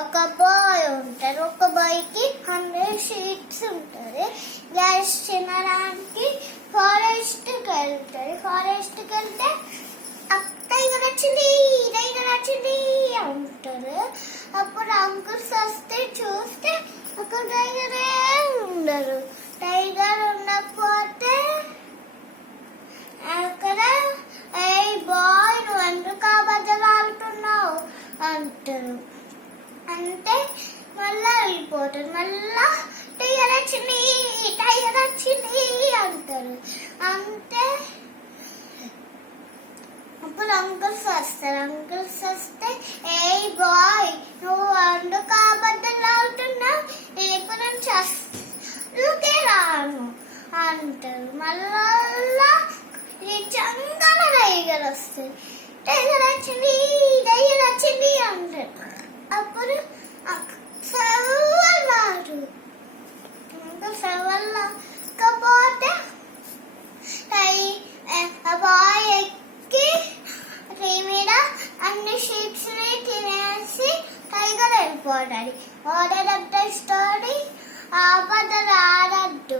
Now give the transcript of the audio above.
ఒక బాయ్ ఉంటారు. ఒక బాయ్కి 100 షీట్స్ ఉంటుంది. గ్యాస్ తినడానికి ఫారెస్ట్కి వెళ్తే టైగర్ వచ్చింది అంటారు. అప్పుడు అంకుల్స్ వస్తే చూస్తే ఒక టైగరే ఉండరు. టైగర్ ఉండకపోతే అక్కడ ఏ బాయ్ నువ్వు ఎందుకు అబద్ధాలు ఆడుతున్నావు అంటారు. అంటే మళ్ళా వెళ్ళిపోతారు. మళ్ళా టైగర్ వచ్చింది అంటారు. అంటే అప్పుడు అంకుల్స్ వస్తే ఏ బాయ్ నువ్వు ఎందుకు అబద్ధాలు ఆడుతున్నావు, నేను ఇప్పుడు నుంచి రాను అంటారు. మళ్ళా నిజంగా టైగర్ వస్తుంది. టైగర్ వచ్చింది అంటారు. అప్పుడు సవాళ్ళు సవాళ్ళకపోతే బాయ్ ఎక్కి ట్రీ మీద అన్ని షీట్స్ ని తినేసి టైగర్ వెళ్ళిపోతాడు. స్టోరీ ఆపద రాడద్దు.